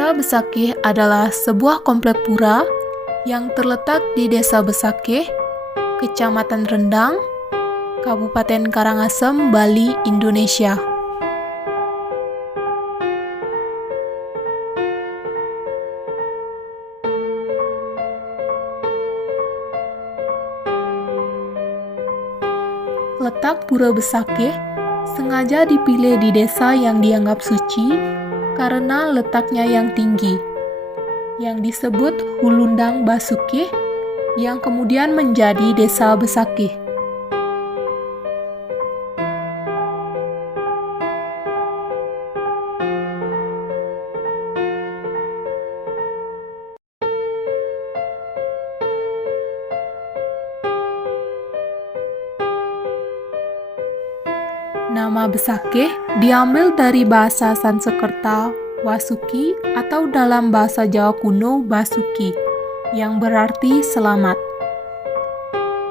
Pura Besakih adalah sebuah komplek pura yang terletak di Desa Besakih, Kecamatan Rendang, Kabupaten Karangasem, Bali, Indonesia. Letak Pura Besakih sengaja dipilih di desa yang dianggap suci karena letaknya yang tinggi, yang disebut Hulundang Basukih, yang kemudian menjadi Desa Besakih. Nama Besakih diambil dari bahasa Sanskerta Wasuki atau dalam bahasa Jawa kuno Basuki, yang berarti selamat.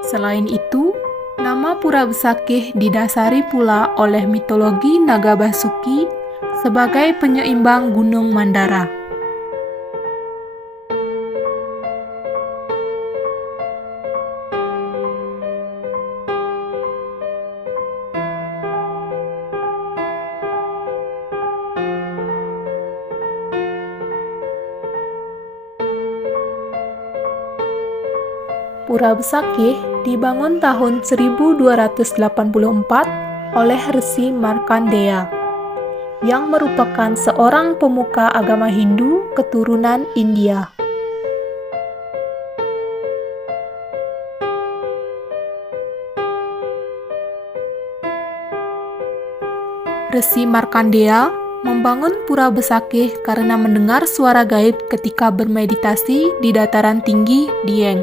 Selain itu, nama Pura Besakih didasari pula oleh mitologi naga Basuki sebagai penyeimbang Gunung Mandara. Pura Besakih dibangun tahun 1284 oleh Resi Markandeya, yang merupakan seorang pemuka agama Hindu keturunan India. Resi Markandeya membangun Pura Besakih karena mendengar suara gaib ketika bermeditasi di dataran tinggi Dieng.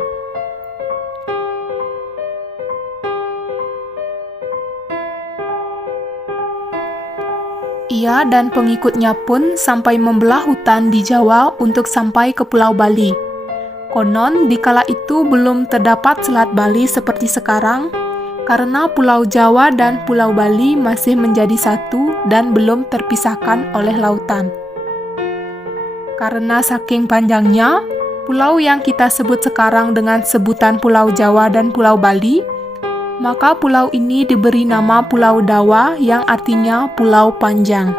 Ia dan pengikutnya pun sampai membelah hutan di Jawa untuk sampai ke Pulau Bali. Konon, di kala itu belum terdapat Selat Bali seperti sekarang, karena Pulau Jawa dan Pulau Bali masih menjadi satu dan belum terpisahkan oleh lautan. Karena saking panjangnya, pulau yang kita sebut sekarang dengan sebutan Pulau Jawa dan Pulau Bali, maka pulau ini diberi nama Pulau Dawa yang artinya Pulau Panjang.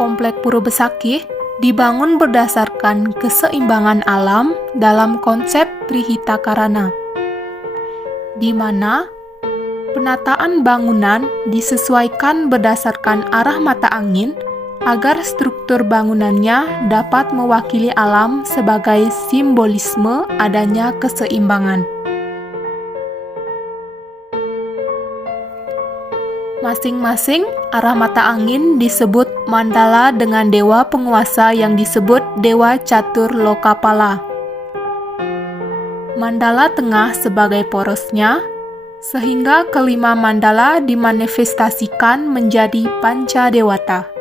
Komplek Pura Besakih dibangun berdasarkan keseimbangan alam dalam konsep Trihita Karana, di mana penataan bangunan disesuaikan berdasarkan arah mata angin agar struktur bangunannya dapat mewakili alam sebagai simbolisme adanya keseimbangan. Masing-masing arah mata angin disebut mandala dengan dewa penguasa yang disebut Dewa Catur Lokapala. Mandala tengah sebagai porosnya, sehingga kelima mandala dimanifestasikan menjadi Panca Dewata.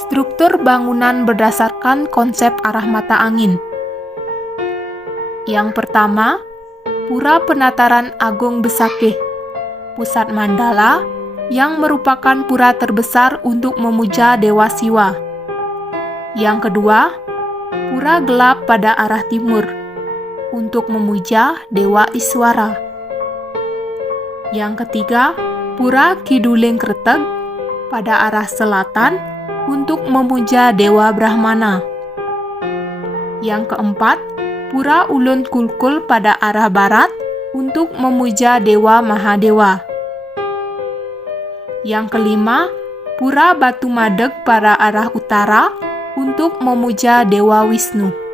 Struktur bangunan berdasarkan konsep arah mata angin. Yang pertama, Pura Penataran Agung Besakih, pusat Mandala, yang merupakan pura terbesar untuk memuja Dewa Siwa. Yang kedua, Pura Gelap pada arah timur, untuk memuja Dewa Iswara. Yang ketiga, Pura Kiduling Kreteg pada arah selatan, untuk memuja Dewa Brahmana. Yang keempat, Pura Ulun Kulkul pada arah barat untuk memuja Dewa Mahadewa. Yang kelima, Pura Batu Madeg pada arah utara untuk memuja Dewa Wisnu.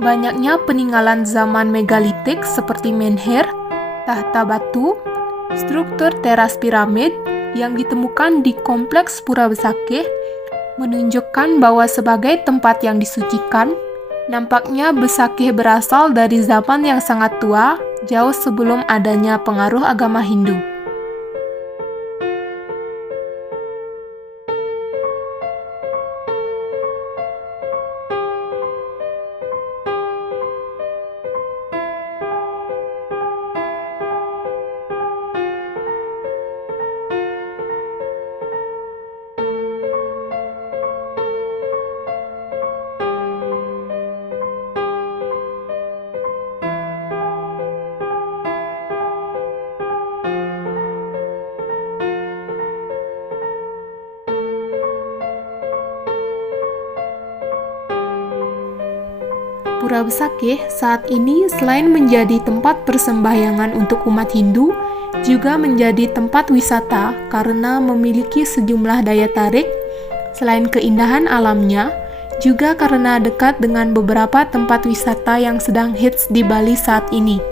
Banyaknya peninggalan zaman megalitik seperti menhir, tahta batu, struktur teras piramid yang ditemukan di kompleks Pura Besakih menunjukkan bahwa sebagai tempat yang disucikan, nampaknya Besakih berasal dari zaman yang sangat tua, jauh sebelum adanya pengaruh agama Hindu. Pura Besakih saat ini selain menjadi tempat persembahyangan untuk umat Hindu, juga menjadi tempat wisata karena memiliki sejumlah daya tarik. Selain keindahan alamnya, juga karena dekat dengan beberapa tempat wisata yang sedang hits di Bali saat ini,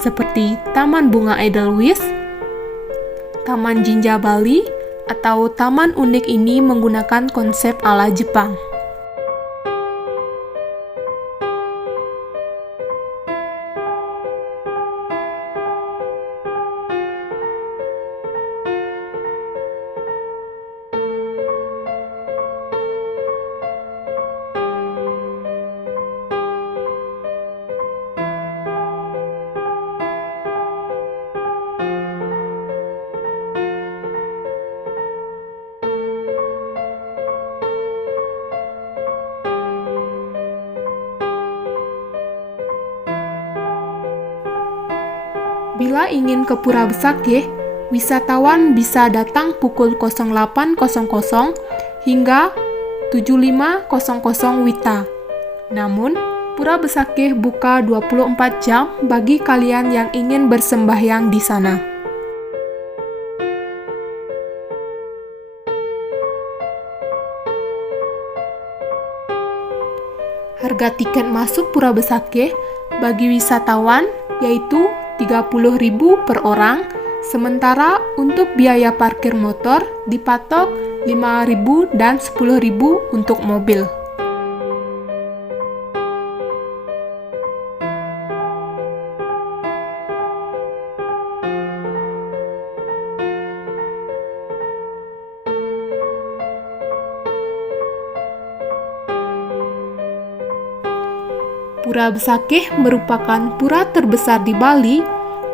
seperti Taman Bunga Edelweiss, Taman Jinja Bali, atau taman unik ini menggunakan konsep ala Jepang. Bila ingin ke Pura Besakih, wisatawan bisa datang pukul 08.00 hingga 75.00 WITA. Namun, Pura Besakih buka 24 jam bagi kalian yang ingin bersembahyang di sana. Harga tiket masuk Pura Besakih bagi wisatawan yaitu Rp30.000 per orang, sementara untuk biaya parkir motor dipatok Rp5.000 dan Rp10.000 untuk mobil. Pura Besakih merupakan pura terbesar di Bali.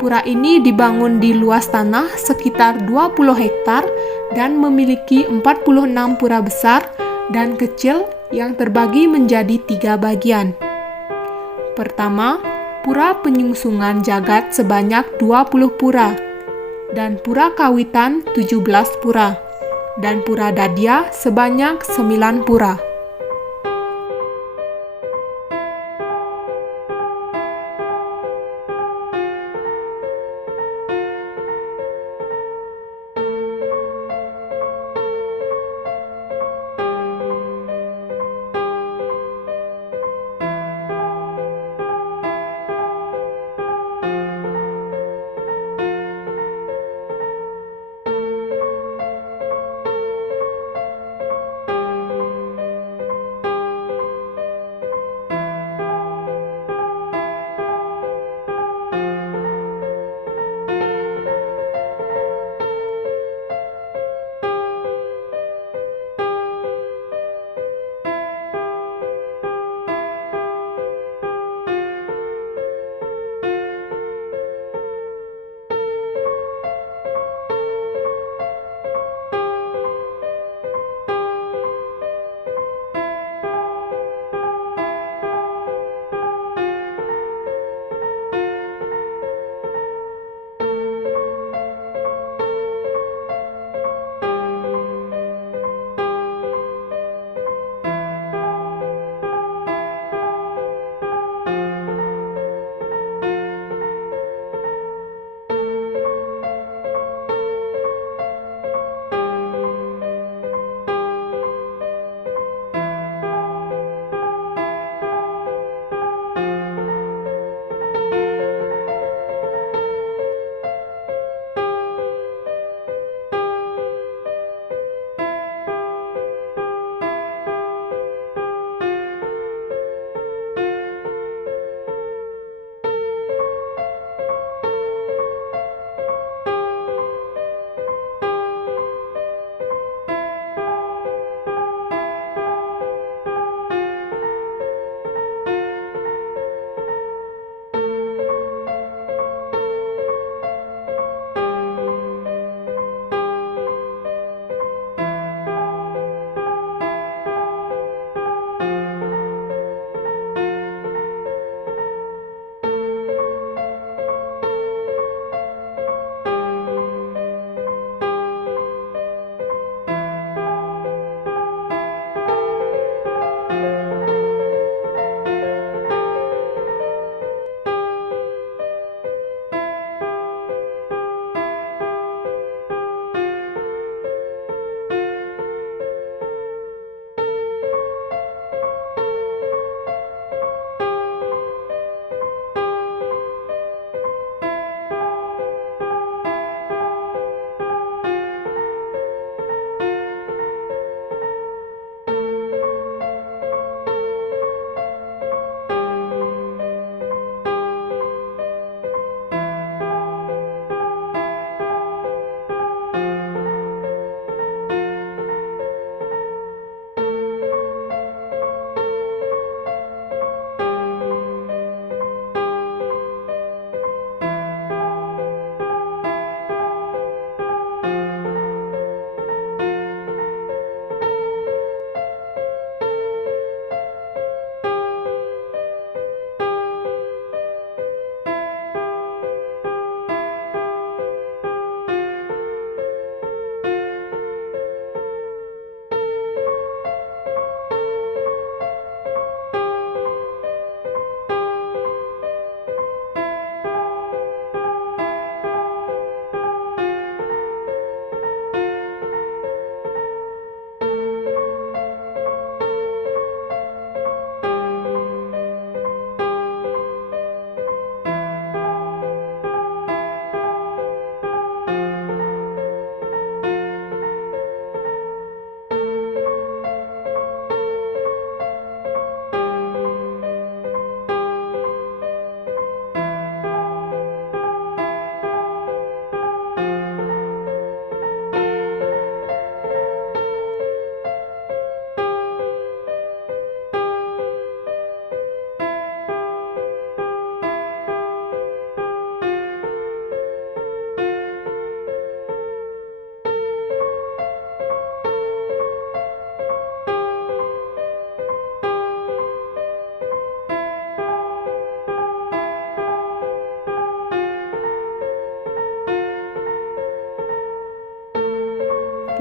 Pura ini dibangun di luas tanah sekitar 20 hektar dan memiliki 46 pura besar dan kecil yang terbagi menjadi 3 bagian. Pertama, Pura Penyungsungan Jagat sebanyak 20 pura, dan Pura Kawitan 17 pura, dan Pura Dadya sebanyak 9 pura.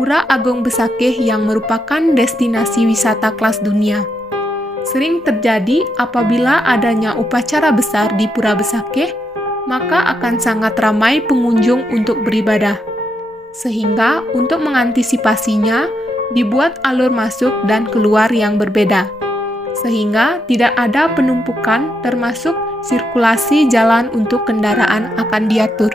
Pura Agung Besakeh yang merupakan destinasi wisata kelas dunia. Sering terjadi apabila adanya upacara besar di Pura Besakeh, maka akan sangat ramai pengunjung untuk beribadah. Sehingga untuk mengantisipasinya, dibuat alur masuk dan keluar yang berbeda. Sehingga tidak ada penumpukan termasuk sirkulasi jalan untuk kendaraan akan diatur.